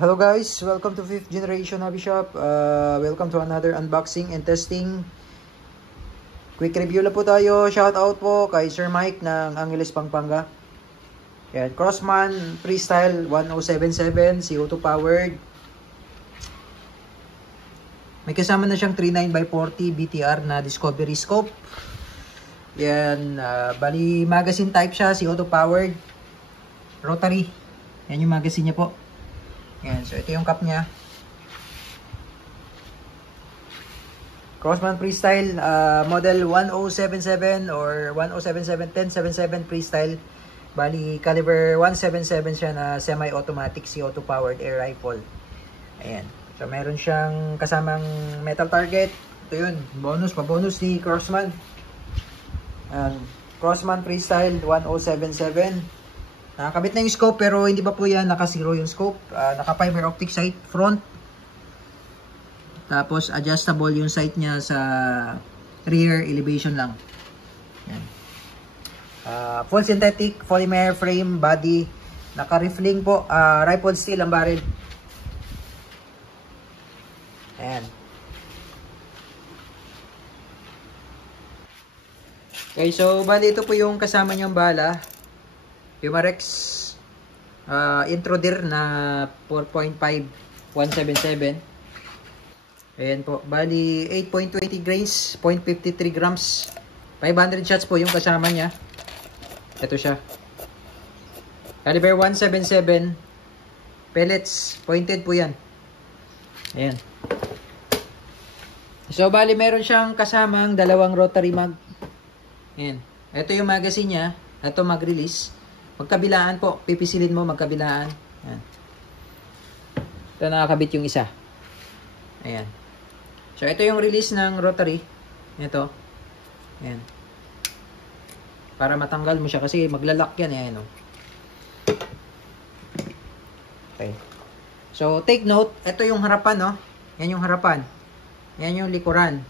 Hello guys, welcome to 5th Generation Hobby Shop. Welcome to another unboxing and testing. Quick review lang po tayo. Shout out po kay Sir Mike ng Angeles, Pampanga. Yan, Crossman Freestyle 1077, CO2 powered. May kasama na siyang 39x40 BTR na Discovery Scope. Yan, bali magazine type siya, CO2 powered. Rotary. Yan yung magazine niya po. Yan, so ito yung cup niya. Crossman Freestyle model 1077 or 1077-1077 Freestyle. Bali caliber 177 siya na semi-automatic CO2 powered air rifle. Ayan. So meron siyang kasamang metal target. Ito yun, bonus ni Crossman. Crossman Freestyle 1077. Nakakabit na yung scope pero hindi pa po yan naka-zero yung scope. Naka fiber optic sight front. Tapos adjustable yung sight niya sa rear elevation lang. Yan. Full synthetic polymer frame body. Naka-rifling po. Rifle steel ang barrel. Ayan. Okay, so bali ito po yung kasama niyang bala. Pumarex Introdir na 4.5 177. Ayan po, bali 8.20 grains, 0.53 grams, 500 shots po yung kasama niya. Ito siya, caliber 177 pellets, pointed po yan. Ayan. So bali meron siyang kasamang dalawang rotary mag. Ayan, ito yung magazine niya. Ito mag-release. Magkabilaan po, pipisilin mo magkabilaan. Ayan. Ito nakakabit yung isa. Ayan. So ito yung release ng rotary. Ito. Ayan. Para matanggal mo siya kasi maglalak yan. Ayan, no? Okay. So take note, ito yung harapan, no? Yan yung harapan. Yan yung likuran.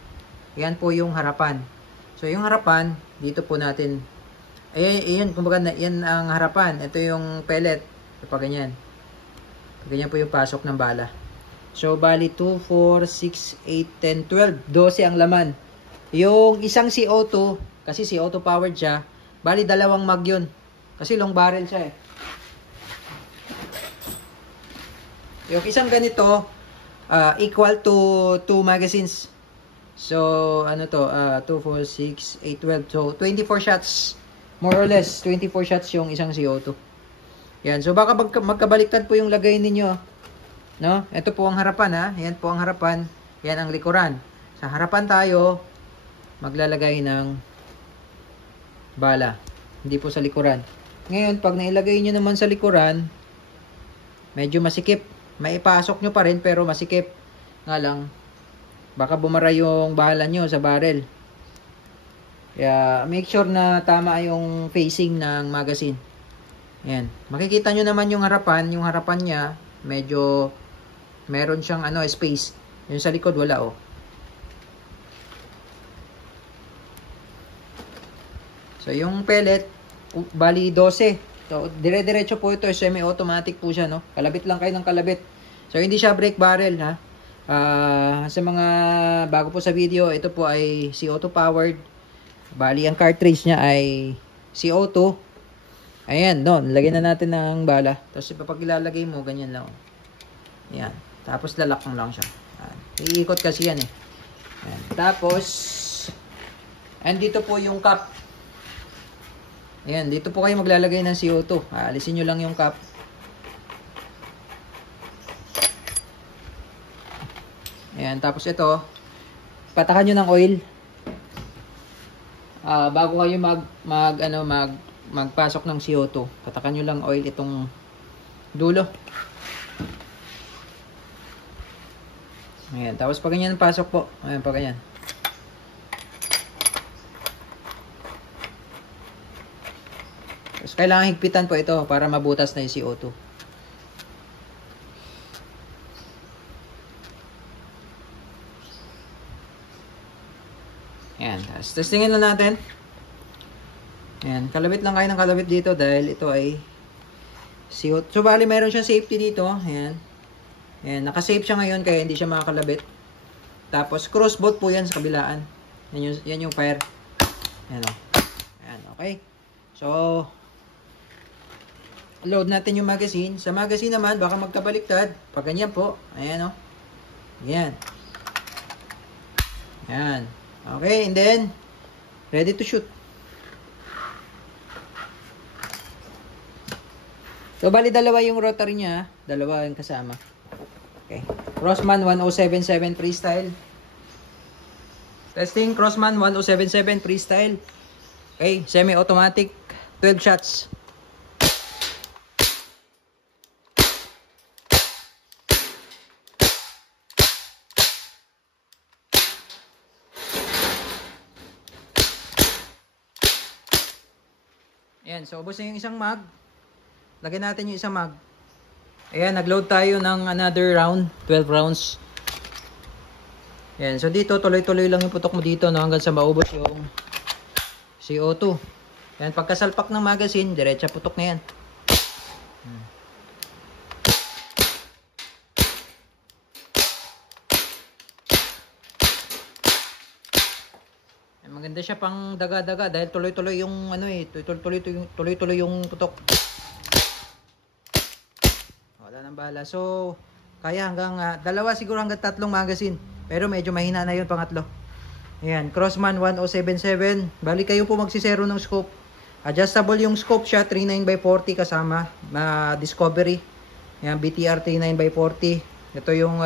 Yan po yung harapan. So yung harapan, dito po natin. Ayan, kumbaga yan ang harapan. Ito yung pellet. Kapag ganyan. Ganyan po yung pasok ng bala. So, bali 2, 4, 6, 8, 10, 12. 12 ang laman. Yung isang CO2, kasi CO2 powered siya, bali dalawang mag yun. Kasi long barrel siya eh. Yung isang ganito, equal to 2 magazines. So, ano to? 2, 4, 6, 8, 12. So, 24 shots. More or less, 24 shots yung isang CO2. Yan. So, baka magkabaliktad po yung lagay ninyo. No? Ito po ang harapan, ha? Yan po ang harapan. Yan ang likuran. Sa harapan tayo, maglalagay ng bala. Hindi po sa likuran. Ngayon, pag nailagay nyo naman sa likuran, medyo masikip. Maipasok nyo pa rin, pero masikip. Nga lang, baka bumara yung bala nyo sa barrel. Kaya make sure na tama yung facing ng magazine. Ayan. Makikita nyo naman yung harapan. Yung harapan niya, medyo meron siyang space. Yung sa likod, wala oh. So yung pellet, bali 12. So dire-diretso po ito. Semi-automatic po siya, no? Kalabit lang kayo ng kalabit. So hindi siya brake barrel, ha? Sa mga bago po sa video, ito po ay CO2 powered. Bali, ang cartridge niya ay CO2. Ayan, doon. Lagyan na natin ng bala. Tapos, pag ilalagay mo, ganyan lang. Ayan. Tapos, lalakang lang siya. Ayan. Iikot kasi yan eh. Ayan. Tapos, andito po yung cap. Ayan, dito po kayo maglalagay ng CO2. Alisin nyo lang yung cap. Ayan. Tapos, ito. Patakan nyo ng oil. Bago kayo magpasok ng CO2, patakan nyo lang oil itong dulo. Ayan, tapos pag ganyan pasok po, ayan, pag ganyan. Tapos kailangan higpitan po ito para mabutas na yung CO2. Ayan, testingin na natin. Ayan, kalabit lang kayo ng kalabit dito dahil ito ay CO2. So, bali meron siyang safety dito. Ayan. Ayan, naka-safe siya ngayon kaya hindi siya makakalabit. Tapos crossbolt po yan sa kabilaan. Yan yung fire. Ayan o. Ayan, okay. So, load natin yung magazine. Sa magazine naman, baka magkabaliktad. Pag ganyan po. Ayan o. Ayan. Ayan. Okay, and then, ready to shoot. So, bali dalawa yung rotary niya. Dalawa yung kasama. Okay. Crossman 1077 freestyle. Testing Crossman 1077 freestyle. Okay, semi-automatic 12 shots. Ayan, so ubos na yung isang mag. Lagyan natin yung isang mag. Ayan, nag-load tayo ng another round, 12 rounds. Ayan, so dito tuloy-tuloy lang yung putok mo dito, no, hanggang sa maubos yung CO2. Ayan, pagkasalpak ng magazine, diretsa putok na yan. Ayan, maganda siya pang daga-daga dahil tuloy-tuloy yung ano eh, tuloy-tuloy yung putok. Wala nang bala. So, kaya hanggang dalawa siguro hanggang tatlong magazine. Pero medyo mahina na yun pangatlo. Ayan, Crossman 1077. Bali kayo po magsisero ng scope. Adjustable yung scope siya, 39x40 kasama. Discovery. Ayan, BTR 39x40. Ito yung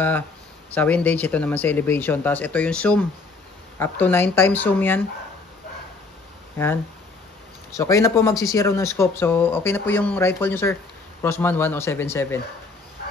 sa windage, ito naman sa elevation. Tapos ito yung zoom. Up to 9 times zoom yan. Ayan. So kayo na po magsisero ng scope. So okay na po yung rifle nyo, sir. Crossman 1077.